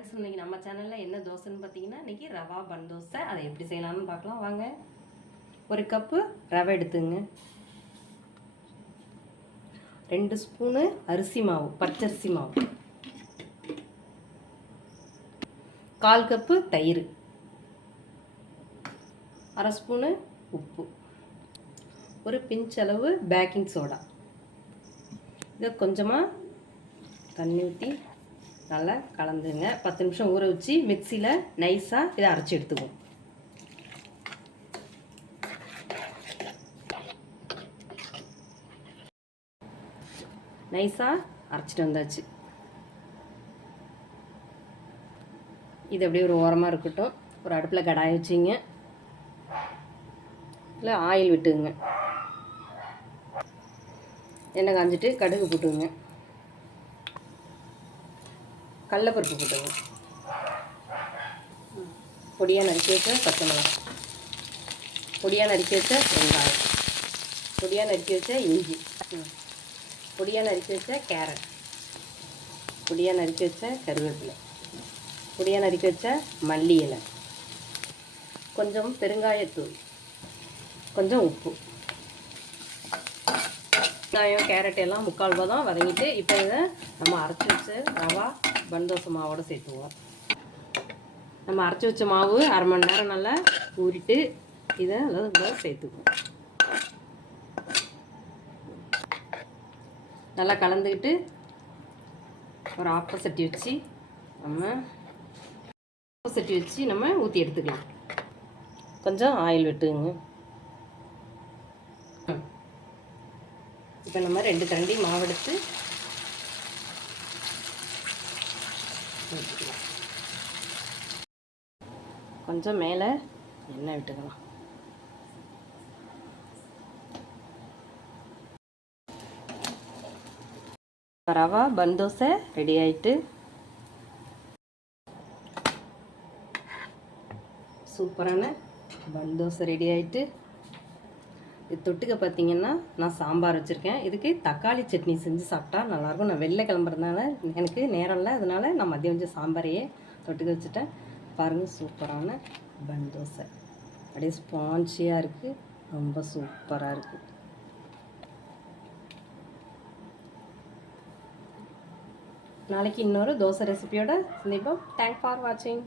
Friends, இன்றைக்கி நம்ம சேனலில் என்ன தோசைன்னு பார்த்தீங்கன்னா, இன்றைக்கி ரவா பன் தோசை. அதை எப்படி செய்யலாம்னு பார்க்கலாம் வாங்க. ஒரு கப்பு ரவை எடுத்துங்க. 2 ஸ்பூனு அரிசி மாவு, பச்சரிசி மாவு, 1/4 கப்பு தயிர், 1/2 ஸ்பூனு உப்பு, ஒரு பிஞ்ச் அளவு பேக்கிங் சோடா. இதை கொஞ்சமாக தண்ணி ஊற்றி நல்லா கலந்துங்க. 10 நிமிஷம் ஊற வச்சு மிக்சியில் நைஸாக இதை அரைச்சி எடுத்துக்குவோம். நைஸாக அரைச்சிட்டு வந்தாச்சு. இது அப்படியே ஒரு ஓரமாக இருக்கட்டும். ஒரு அடுப்பில் கடாயை வச்சிங்க. இல்லை ஆயில் விட்டுங்க. எண்ணெய் காஞ்சிட்டு கடுகு போட்டுங்க. கடலைப்பருப்பு போட்டுங்க. பொடியாக நறுக்கி வச்ச பச்சை மிளகாய், பொடியாக நறுக்கி வச்ச வெங்காயம், பொடியாக நறுக்கி வச்ச இஞ்சி, பொடியாக நறுக்கி வச்ச கேரட், பொடியாக நறுக்கி வச்ச கருவேப்பிலை, பொடியாக நறுக்கி வச்ச மல்லி இலை, கொஞ்சம் பெருங்காயத்தூள், கொஞ்சம் உப்பு. வெங்காயம் கேரட் எல்லாம் முக்கால் பதம் வதங்கிட்டு இப்போ இதை நம்ம அரைச்சி வச்சு ரவா பன் தோசை மாவோடு சேர்த்துவோம். நம்ம அரைச்சி வச்ச மாவு 1/2 மணி நேரம் நல்லா ஊறிட்டு இதை நல்லா சேர்த்துக்குவோம். நல்லா கலந்துக்கிட்டு ஒரு ஆப்பசட்டி வச்சு நம்ம ஊற்றி எடுத்துக்கலாம். கொஞ்சம் ஆயில் விட்டுங்க. இப்போ நம்ம 2 கரண்டி மாவு எடுத்து ஊற்றிக்கலாம். கொஞ்சம் மேலே எண்ணெய் விட்டுக்கலாம். ரவா பன் தோசை ரெடி ஆயிட்டு. சூப்பரான பன் தோசை ரெடி ஆயிட்டு. இது தொட்டுக்க பார்த்தீங்கன்னா நான் சாம்பார் வச்சுருக்கேன். இதுக்கு தக்காளி சட்னி செஞ்சு சாப்பிட்டா நல்லாயிருக்கும். நான் வெளில கிளம்புறதுனால எனக்கு நேரம் இல்லை, அதனால் நான் மதியம் வச்ச சாம்பாரையே தொட்டுக்க வச்சுட்டேன். பாருங்கள், சூப்பரான பன் தோசை அப்படியே ஸ்பான்ச்சியாக இருக்குது. ரொம்ப சூப்பராக இருக்குது. நாளைக்கு இன்னொரு தோசை ரெசிபியோட சந்திப்போம். தேங்க்ஸ் ஃபார் வாட்சிங்.